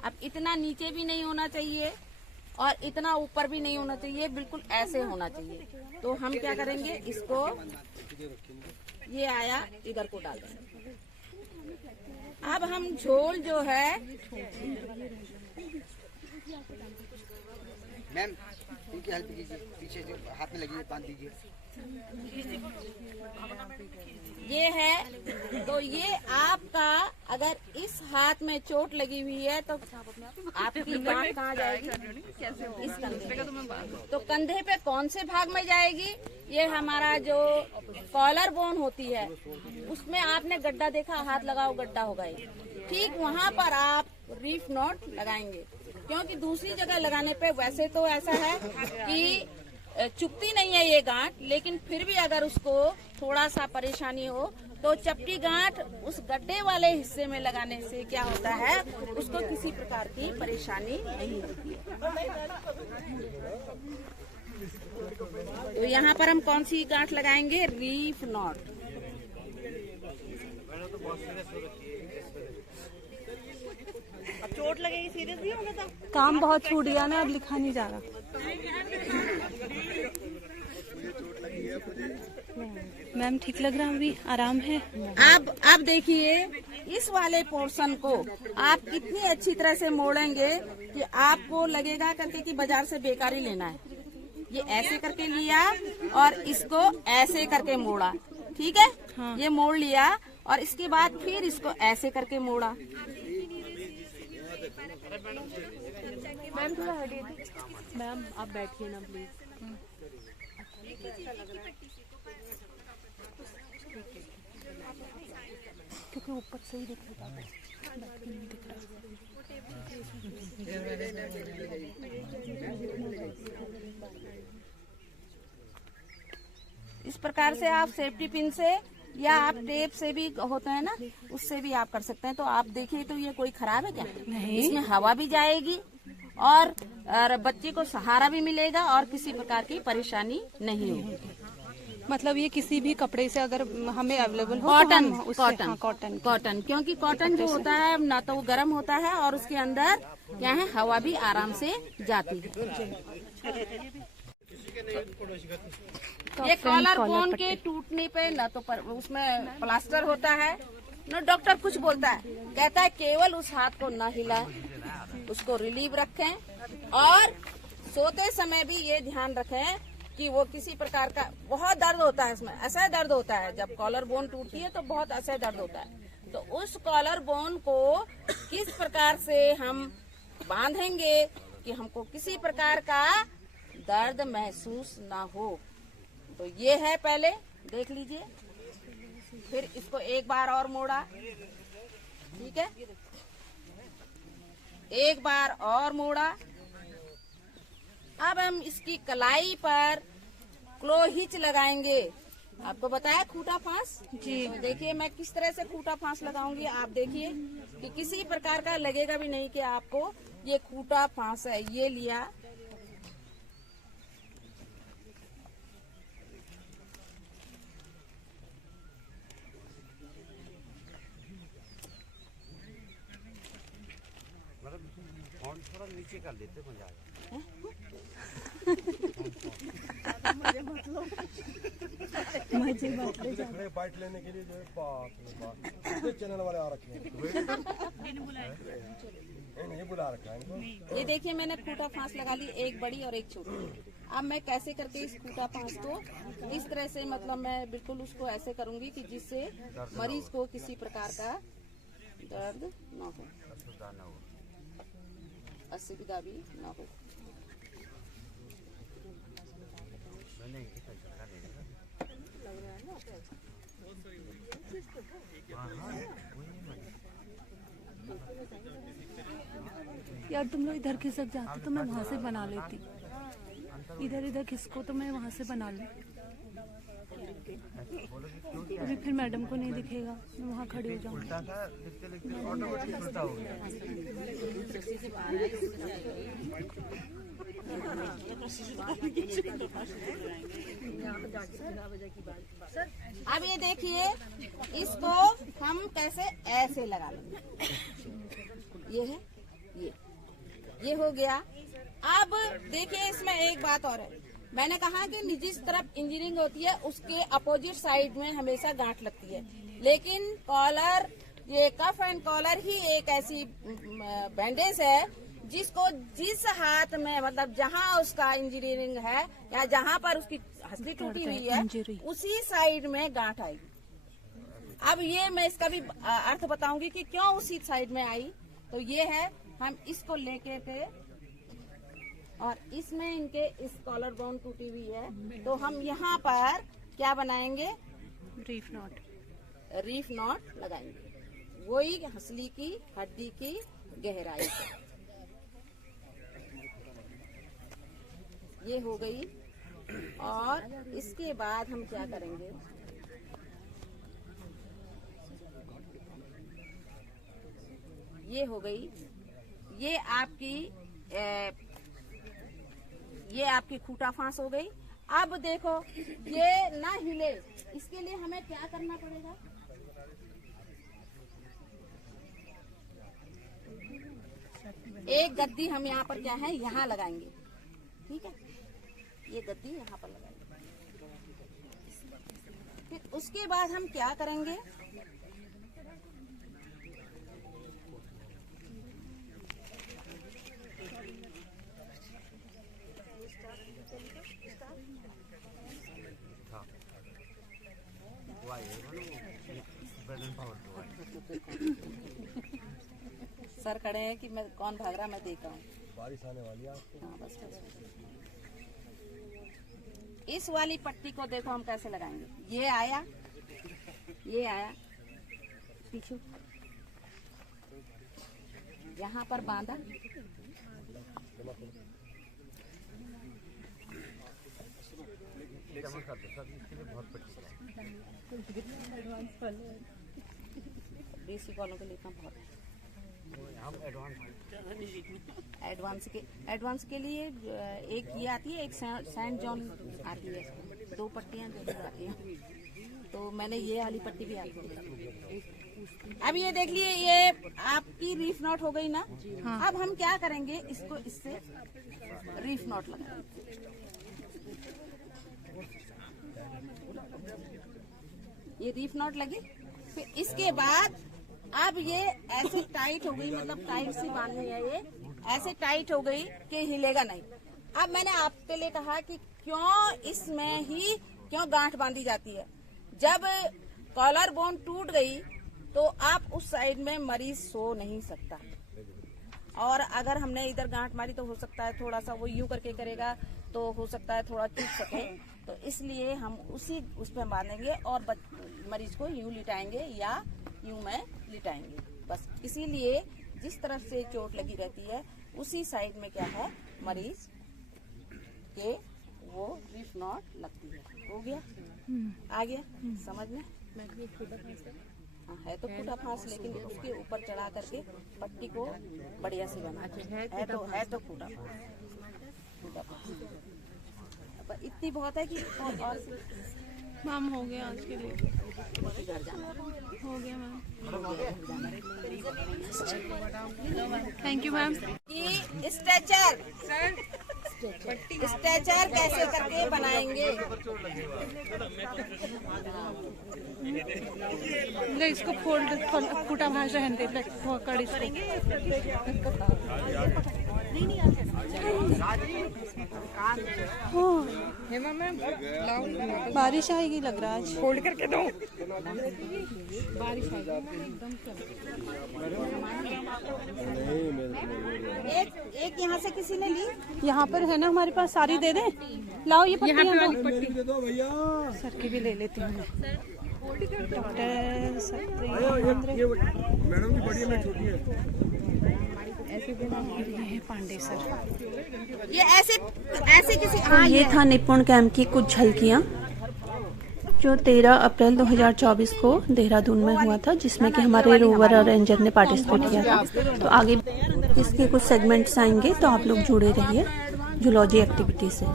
अब इतना नीचे भी नहीं होना चाहिए और इतना ऊपर भी नहीं होना चाहिए, बिल्कुल ऐसे होना चाहिए। तो हम क्या करेंगे, इसको ये आया इधर को डाल देंगे। अब हम झोल जो है, मैम इनकी हेल्प कीजिए, पीछे जो हाथ में लगी है बांध दीजिए। ये है तो ये आपका अगर इस हाथ में चोट लगी हुई है तो आपकी गांठ कहाँ जाएगी, इस कंधे पे। तो कंधे पे कौन से भाग में जाएगी, ये हमारा जो कॉलर बोन होती है उसमें आपने गड्ढा देखा, हाथ लगाओ गड्ढा होगा ये, ठीक वहाँ पर आप रीफ नॉट लगाएंगे। क्योंकि दूसरी जगह लगाने पे वैसे तो ऐसा है कि चुभती नहीं है ये गांठ, लेकिन फिर भी अगर उसको थोड़ा सा परेशानी हो तो चपटी गांठ उस गड्ढे वाले हिस्से में लगाने से क्या होता है, उसको किसी प्रकार की परेशानी नहीं होती है। तो यहाँ पर हम कौन सी गांठ लगाएंगे, रीफ नॉट। अब चोट लगेगी, सीरियस नहीं होगा तो काम बहुत छूट गया ना, अब लिखा नहीं जा रहा। मैम ठीक लग रहा है, अभी आराम है। अब देखिए इस वाले पोर्शन को आप कितनी अच्छी तरह से मोड़ेंगे कि आपको लगेगा करके कि बाजार से बेकारी लेना है। ये ऐसे करके लिया और इसको ऐसे करके मोड़ा, ठीक है। हाँ। ये मोड़ लिया और इसके बाद फिर इसको ऐसे करके मोड़ा। मैम थोड़ा हटिए। मैम आप बैठिए ना प्लीज। क्योंकि ऊपर से ही दिख रहा है, नहीं दिख रहा। इस प्रकार से आप सेफ्टी पिन से या आप टेप से भी होता है ना, उससे भी आप कर सकते हैं। तो आप देखिए तो ये कोई खराब है क्या, नहीं। इसमें हवा भी जाएगी और बच्चे को सहारा भी मिलेगा और किसी प्रकार की परेशानी नहीं होगी। मतलब ये किसी भी कपड़े से अगर हमें अवेलेबल हो कॉटन, तो हम उससे, कॉटन, हाँ, कॉटन कॉटन, क्योंकि कॉटन जो होता है ना तो वो गर्म होता है और उसके अंदर क्या है, हवा भी आराम से जाती है। ये कॉलर बोन के टूटने पे ना तो उसमें प्लास्टर होता है ना, डॉक्टर कुछ बोलता है, कहता है केवल उस हाथ को न हिलाएं, उसको रिलीव रखें और सोते समय भी ये ध्यान रखें कि वो किसी प्रकार का, बहुत दर्द होता है इसमें, ऐसा दर्द होता है जब कॉलर बोन टूटती है तो बहुत ऐसा दर्द होता है। तो उस कॉलर बोन को किस प्रकार से हम बांधेंगे कि हमको किसी प्रकार का दर्द महसूस ना हो। तो ये है, पहले देख लीजिए, फिर इसको एक बार और मोड़ा, ठीक है, एक बार और मोड़ा। अब हम इसकी कलाई पर क्लोहिच लगाएंगे। आपको बताया खूंटा फांस जी, तो देखिए मैं किस तरह से खूंटा फांस लगाऊंगी। आप देखिए कि किसी प्रकार का लगेगा भी नहीं कि आपको ये खूंटा फांस है। ये लिया, थोड़ा नीचे कर लेते मजा आएगा। मजे बात ले बाइट लेने के लिए जो है बात चैनल वाले आ रखे हैं, नहीं बुला रखा है। ये देखिए मैंने खूंटा फांस लगा ली, एक बड़ी और एक छोटी। अब मैं कैसे करके इस खूंटा फांस को इस तरह से, मतलब मैं बिल्कुल उसको ऐसे करूंगी कि जिससे मरीज को किसी प्रकार का दर्द न हो, असुविधा भी न हो। यार तुम लोग इधर खिसक जाते तो मैं वहाँ से बना लेती, इधर इधर खिसको तो मैं वहाँ से बना लूँ। अभी फिर मैडम को नहीं दिखेगा, मैं वहाँ खड़ी हो जाऊँगी। अब ये देखिए इसको हम कैसे ऐसे लगा लेंगे। ये है ये, ये हो गया। अब देखिए इसमें एक बात और है, मैंने कहा कि जिस तरफ इंजीनियरिंग होती है उसके अपोजिट साइड में हमेशा गांठ लगती है, लेकिन कॉलर, ये कफ एंड कॉलर ही एक ऐसी बैंडेज है जिसको जिस हाथ में, मतलब जहां उसका इंजीनियरिंग है या जहां पर उसकी हड्डी टूटी हुई है उसी साइड में गांठ आएगी। अब ये मैं इसका भी अर्थ बताऊंगी कि क्यों उसी साइड में आई। तो ये है, हम इसको लेके थे और इसमें इनके इस कॉलर बोन टूटी हुई है, तो हम यहाँ पर क्या बनाएंगे, रीफ नॉट, रीफ नॉट लगाएंगे, वही हंसली की हड्डी की गहराई से। ये हो गई। और इसके बाद हम क्या करेंगे, ये हो गई, ये आपकी खूटा फांस हो गई। अब देखो ये ना हिले, इसके लिए हमें क्या करना पड़ेगा, एक गद्दी हम यहाँ पर क्या है, यहाँ लगाएंगे, ठीक है, ये गद्दी यहाँ पर लगाएंगे। फिर उसके बाद हम क्या करेंगे, सर खड़े हैं कि मैं कौन भाग रहा, मैं देखा हूँ। बारिश आने वाली है आपको। हाँ, बस। इस वाली पट्टी को देखो हम कैसे लगाएंगे, ये आया, पीछे यहाँ पर बांधा, देसी कॉलों के लिखना बहुत एडवांस के लिए एक ये आती है, एक सेंट जॉन आती है, 2 पट्टियां जो आती हैं, तो मैंने ये वाली पट्टी भी आती है। अब ये देख लिए, ये आपकी रीफ नॉट हो गई ना। हाँ। अब हम क्या करेंगे, इसको इससे रीफ नॉट लगाएंगे। ये रीफ नॉट लगी, फिर इसके बाद अब ये ऐसे टाइट हो गई, मतलब टाइट सी बांधनी है, ये ऐसे टाइट हो गई कि हिलेगा नहीं। अब मैंने आपके लिए कहा कि क्यों इसमें ही क्यों गांठ बांधी जाती है। जब कॉलर बोन टूट गई तो आप उस साइड में मरीज सो नहीं सकता, और अगर हमने इधर गांठ मारी तो हो सकता है थोड़ा सा वो यूं करके करेगा, तो हो सकता है थोड़ा टूट सके, तो इसलिए हम उस पर बांधेंगे और मरीज को यूं लिटाएंगे या यूं में लिटाएंगे, बस। इसीलिए जिस तरफ से चोट लगी रहती है उसी साइड में क्या है, मरीज के वो रीफ नॉट लगती है। हो गया, आ गया समझ में? हाँ, है तो खूटा फांस, लेकिन उसके ऊपर चढ़ा करके पट्टी को बढ़िया से बना है तो खूटा फांस। पर इतनी बहुत है कि और मैम हो गया आज के लिए, घर जाना हो गया ma'am, thank you ma'am. Stretcher कैसे करके बनाएंगे, ले इसको फोल्ड फूटा भाषा है कड़ी हेमा मैम, बारिश आएगी लग रहा है, फोल्ड करके दो, बारिश आएगी एक यहाँ से किसी ने ली, यहाँ पर है ना हमारे पास, सारी दे दे, लाओ ये पट्टी दे दो भैया, सर की भी ले लेती हूँ। डॉक्टर मैडम की बड़ी में छोटी है, ये है पांडे सर, ये ऐसे किसी। हाँ, ये था निपुण कैंप की कुछ झलकियाँ जो 13 अप्रैल 2024 को देहरादून में हुआ था, जिसमें कि हमारे रोवर और रेंजर ने पार्टिसिपेट किया था। तो आगे इसके कुछ सेगमेंट्स आएंगे, तो आप लोग जुड़े रहिए जूलॉजी एक्टिविटी से।